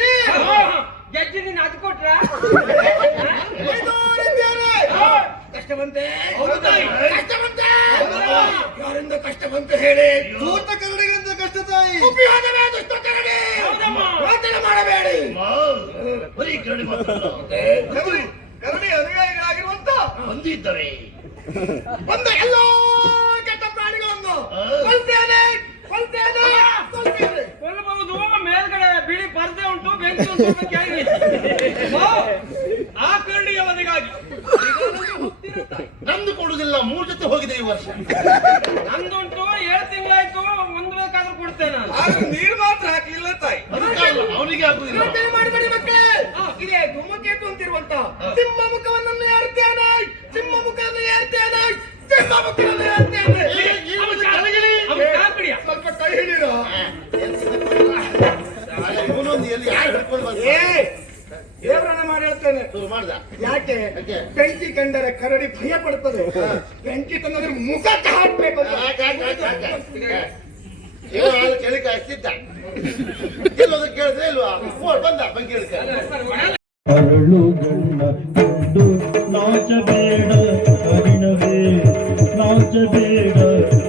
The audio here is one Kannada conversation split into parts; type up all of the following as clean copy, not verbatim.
ಗೆಜ್ಜಿ ಗೆಜ್ಜಿ ನೀನು ಅದು ಕೊಟ್ರ ಕಷ್ಟ ಬಂತೆ ಕಷ್ಟ ಬಂತೆ ಯಾರಿಂದ ಕಷ್ಟ ಬಂತು ಹೇಳಿ. ದೂತ ಕರಡಿಗಿಂತ ಕಷ್ಟ ತಾಯಿ. ಉಪಯೋಗವೇ ದುಷ್ಟ ಕರಡಿ. ಯೋಚನೆ ಮಾಡಬೇಡಿ. ಬರೀ ಕರಡಿ ಮಾತ್ರ ಕರಡಿ ಅನುಯಾಯಿಗಳಾಗಿರುವಂತ ಬಂದಿದ್ದಾರೆ. ಬಂದ ಎಲ್ಲೋ ಕೆಟ್ಟ ಪ್ರಾಣಿಗಳನ್ನು ಕೊಲ್ತೇನೆ ಕೊಲ್ತೇನೆ ಕೊಲ್ತೇನೆ. ಕೊಲ್ಲಬಹುದು. ಮೇಲ್ಗಡೆ ಬಿಳಿ ಪರದೆ ಉಂಟು, ಬೆಂಕಿ ಉಂಟು, ಕೆಳಗೆ ಆ ಕರಡಿಯ ವಧೆಗಾಗಿ ನಂದು ಕೊಡುದಿಲ್ಲ. 3 ಜೊತೆ ಹೋಗಿದೆ ಈ ವರ್ಷ. ನಂದುಂಟು 7 ತಿಂಗಳಾಯ್ತು. ಒಂದು ಬೇಕಾದ್ರೂ ಕೊಡ್ತೇನೆ ನಾನು. ನೀರು ಮಾತ್ರ ಹಾಕಲಿಲ್ಲ ತಾಯಿ. ಅವನಿಗೆ ಆಗುದಿಲ್ಲ. ಮಾಡಬೇಡಿ ಮಕ್ಕಳೇ. ಇದೇ ಧೂಮಕೇತು ಅಂತಿರುವಂತ ಸಿಂಹ ಮುಖವನ್ನು ಏರ್ತೇನೆ, ಸಿಂಹ ಮುಖವನ್ನು ಏರ್ತೇನೆ, ಸಿಂಹ ಮುಖವನ್ನು ಏರ್ತೇನೆ. ಸ್ವಲ್ಪ ಕೈ ಹಿಡಿದ. ಇವನೊಂದು ಎಲ್ಲಿ ಯಾರು ಹಿಡ್ಕೊಂಡು ಬಂದ? ದೇವರನ್ನ ಮಾಡಿ ಹೇಳ್ತೇನೆ. ಮಾಡ್ದ ಯಾಕೆ ಬೆಂಕಿ ಕಂಡರೆ ಕರಡಿ ಭಯ ಪಡ್ತದೆ. ಬೆಂಕಿ ತಂದ್ರೆ ಮುಖಕ್ಕೆ ಹಾಕ್ಬೇಕು. ಕೆಳಗೆ ಹಚ್ಚಿದ್ದ ಎಲ್ಲೋದ ಕೇಳಿದ್ರೆ ಇಲ್ವಾ ಬಂದ ಬಂಕಿ ಹಿಡ್ಕ. ಅರಳು ಗಣ್ಣ ಕೊಂಡು ನಾಚಬೇಡ ಕರಿಣವೇ, ನಾಚಬೇಡ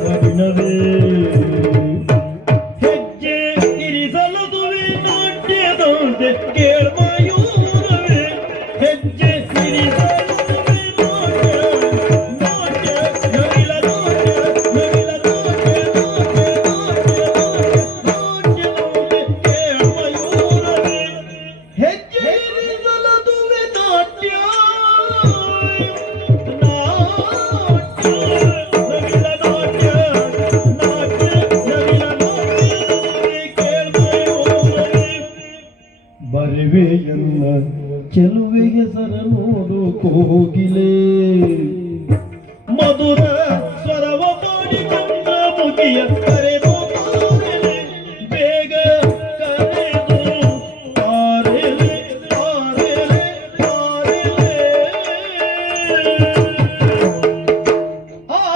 ಕರಿಣವೇ. ಹೆಜ್ಜೆ ಇರಿಸಲದುವೆ ನಾಟ್ಯದಂತೆ ಕೇಳ್ಮಯೂರವೇ. ಹೆಜ್ಜೆ ಇರಿಸಲದುವೆ ನಾಟ್ಯ ನವಿಲ ನಾಟ್ಯ ನವಿಲ ನಾಟ್ಯ ನಾಟ್ಯದಂತೆ ಕೇಳ್ಮಯೂರವೇ. ಹೆಜ್ಜೆ ಇರಿಸಲದುವೆ ನಾಟ್ಯ ನಾಟ್ಯ ನವಿಲ ನಾಟ್ಯ ನಾಟ್ಯ ನವಿಲ ನಾಟ್ಯದಂತೆ ಕೇಳ್ಮಯೂರವೇ. ಬರುವೆಯನ್ನ ಚೆಲುವೆ ಹೆಸರ ನೋಡು ಕೋಗಿಲೆ, ಮಧುರ ಸ್ವರವ ಮಾಡಿ ಚಂದ್ರ ಮುಗಿಯ ಕರೆದು ತಾರೆಲೆ, ಬೇಗ ಕರೆದು ತಾರೆಲೆ ತಾರೆಲೆ ತಾರೆಲೆ. ಆ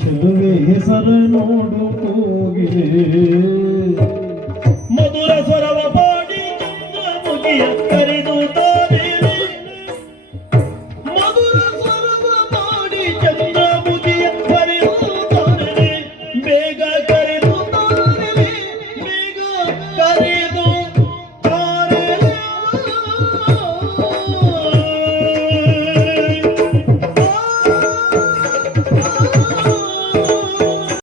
ಚೆಲುವೆ ಹೆಸರ ನೋಡು ಕೋಗಿಲೆ, ಮಧುರ ಸ್ವರವ ಮಾಡಿ ಚಂದ್ರ ಮುಗಿಯ ಕರೆದು ತಾರೆಲೆ, ಮಧುರ ಸ್ವರವ ಮಾಡಿ ಚಂದ್ರ ಮುಗಿಯ ಕರೆದು ತಾರೆಲೆ, ಬೇಗ ಕರೆದು ತಾರೆಲೆ, ಬೇಗ ಕರೆದು